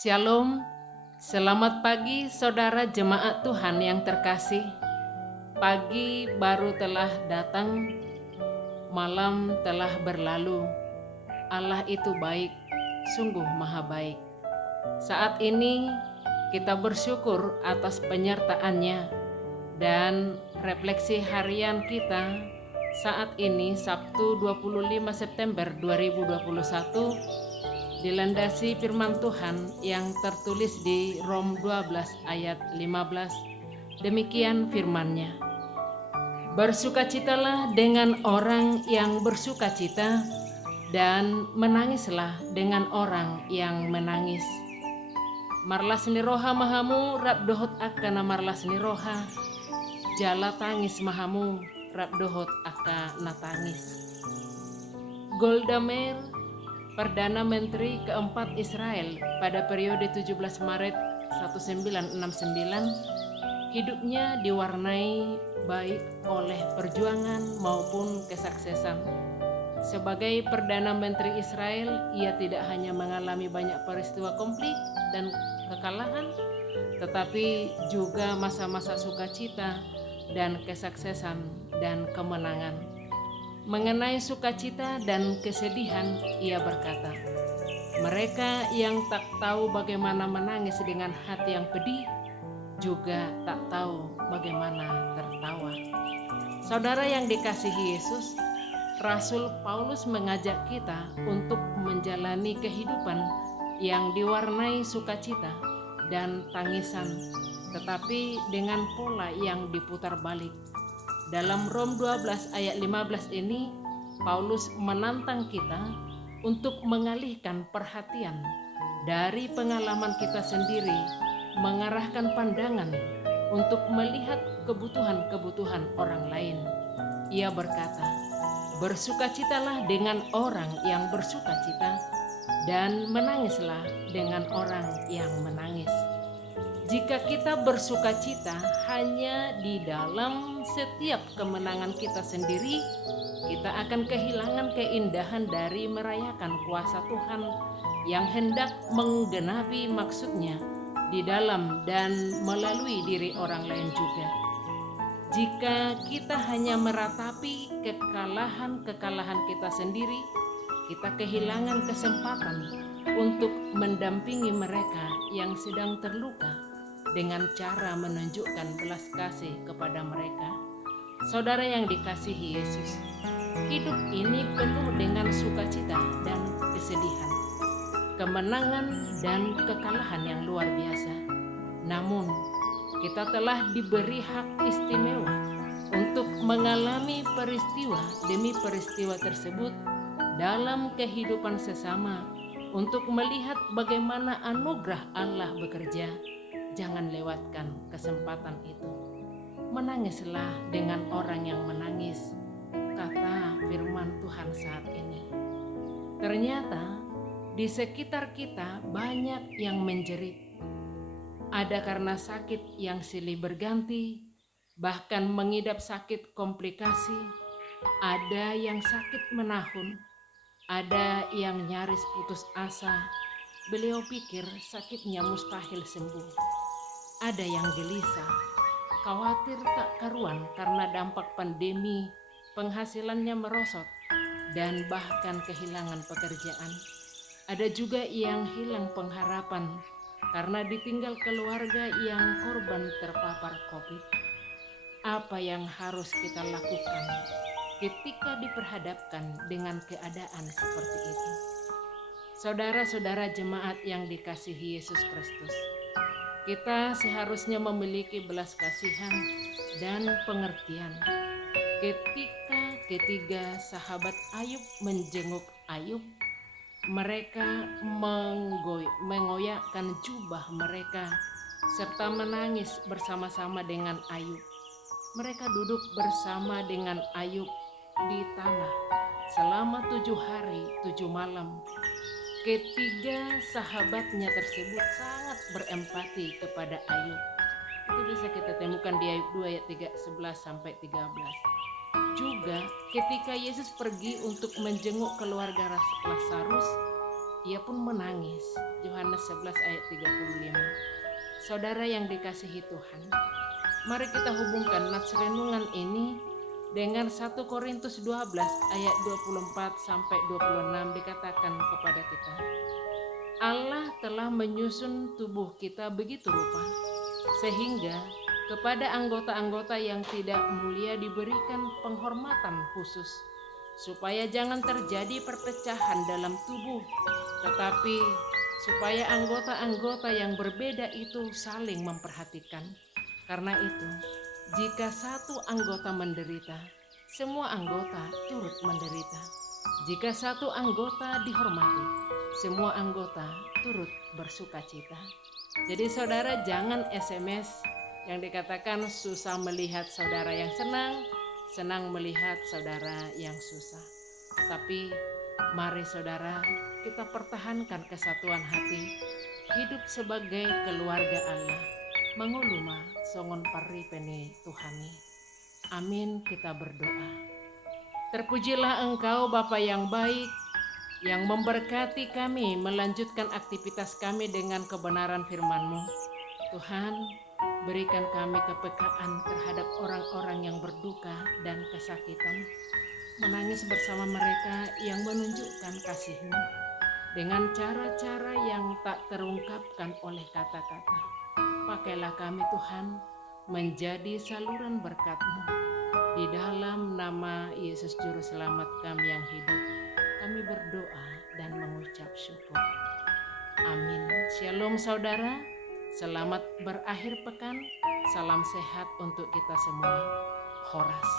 Shalom, selamat pagi saudara jemaat Tuhan yang terkasih. Pagi baru telah datang, malam telah berlalu. Allah itu baik, sungguh maha baik. Saat ini kita bersyukur atas penyertaan-Nya dan refleksi harian kita saat ini Sabtu 25 September 2021 dilandasi firman Tuhan yang tertulis di Rom 12 ayat 15. Demikian firman-Nya. Bersukacitalah dengan orang yang bersukacita dan menangislah dengan orang yang menangis. Marlas ni roha mahamu rap dohot akka marlas ni roha. Jala tangis mahamu rap dohot akka natangis. Golda Meir, Perdana Menteri keempat Israel pada periode 17 Maret 1969, hidupnya diwarnai baik oleh perjuangan maupun kesuksesan. Sebagai Perdana Menteri Israel, ia tidak hanya mengalami banyak peristiwa konflik dan kekalahan, tetapi juga masa-masa sukacita dan kesuksesan dan kemenangan. Mengenai sukacita dan kesedihan, ia berkata, mereka yang tak tahu bagaimana menangis dengan hati yang pedih, juga tak tahu bagaimana tertawa. Saudara yang dikasihi Yesus, Rasul Paulus mengajak kita untuk menjalani kehidupan yang diwarnai sukacita dan tangisan, tetapi dengan pola yang diputar balik. Dalam Rom 12 ayat 15 ini, Paulus menantang kita untuk mengalihkan perhatian dari pengalaman kita sendiri, mengarahkan pandangan untuk melihat kebutuhan-kebutuhan orang lain. Ia berkata, bersukacitalah dengan orang yang bersukacita dan menangislah dengan orang yang menangis. Jika kita bersukacita hanya di dalam setiap kemenangan kita sendiri, kita akan kehilangan keindahan dari merayakan kuasa Tuhan yang hendak menggenapi maksudnya di dalam dan melalui diri orang lain juga. Jika kita hanya meratapi kekalahan-kekalahan kita sendiri, kita kehilangan kesempatan untuk mendampingi mereka yang sedang terluka dengan cara menunjukkan belas kasih kepada mereka. Saudara yang dikasihi Yesus, hidup ini penuh dengan sukacita dan kesedihan, kemenangan dan kekalahan yang luar biasa. Namun, kita telah diberi hak istimewa untuk mengalami peristiwa demi peristiwa tersebut dalam kehidupan sesama, untuk melihat bagaimana anugerah Allah bekerja. Jangan lewatkan kesempatan itu. Menangislah dengan orang yang menangis, kata firman Tuhan saat ini. Ternyata di sekitar kita banyak yang menjerit. Ada karena sakit yang silih berganti, bahkan mengidap sakit komplikasi. Ada yang sakit menahun, ada yang nyaris putus asa. Beliau pikir sakitnya mustahil sembuh. Ada yang gelisah, khawatir tak karuan karena dampak pandemi, penghasilannya merosot, dan bahkan kehilangan pekerjaan. Ada juga yang hilang pengharapan karena ditinggal keluarga yang korban terpapar COVID. Apa yang harus kita lakukan ketika diperhadapkan dengan keadaan seperti itu? Saudara-saudara jemaat yang dikasihi Yesus Kristus, kita seharusnya memiliki belas kasihan dan pengertian. Ketika ketiga sahabat Ayub menjenguk Ayub, mereka mengoyakkan jubah mereka serta menangis bersama-sama dengan Ayub. Mereka duduk bersama dengan Ayub di tanah selama 7 hari 7 malam. Ketiga sahabatnya tersebut sangat berempati kepada Ayub. Itu bisa kita temukan di Ayub 2 ayat 11-13. Juga ketika Yesus pergi untuk menjenguk keluarga Lazarus, ia pun menangis. Yohanes 11 ayat 35. Saudara yang dikasihi Tuhan, mari kita hubungkan nats renungan ini dengan 1 Korintus 12 ayat 24 sampai 26 dikatakan kepada kita. Allah telah menyusun tubuh kita begitu rupa, sehingga kepada anggota-anggota yang tidak mulia diberikan penghormatan khusus, supaya jangan terjadi perpecahan dalam tubuh, tetapi supaya anggota-anggota yang berbeda itu saling memperhatikan. Karena itu, jika satu anggota menderita, semua anggota turut menderita. Jika satu anggota dihormati, semua anggota turut bersukacita. Jadi saudara, jangan SMS yang dikatakan susah melihat saudara yang senang, senang melihat saudara yang susah. Tapi mari saudara, kita pertahankan kesatuan hati, hidup sebagai keluarga Allah. Manguluma songon paripeni Tuhani. Amin, kita berdoa. Terpujilah Engkau Bapa yang baik, yang memberkati kami melanjutkan aktivitas kami dengan kebenaran firman-Mu. Tuhan, berikan kami kepekaan terhadap orang-orang yang berduka dan kesakitan, menangis bersama mereka yang menunjukkan kasih-Mu dengan cara-cara yang tak terungkapkan oleh kata-kata. Pakailah kami Tuhan menjadi saluran berkat-Mu. Di dalam nama Yesus Juru Selamat kami yang hidup, kami berdoa dan mengucap syukur. Amin. Shalom saudara, selamat berakhir pekan, salam sehat untuk kita semua. Horas.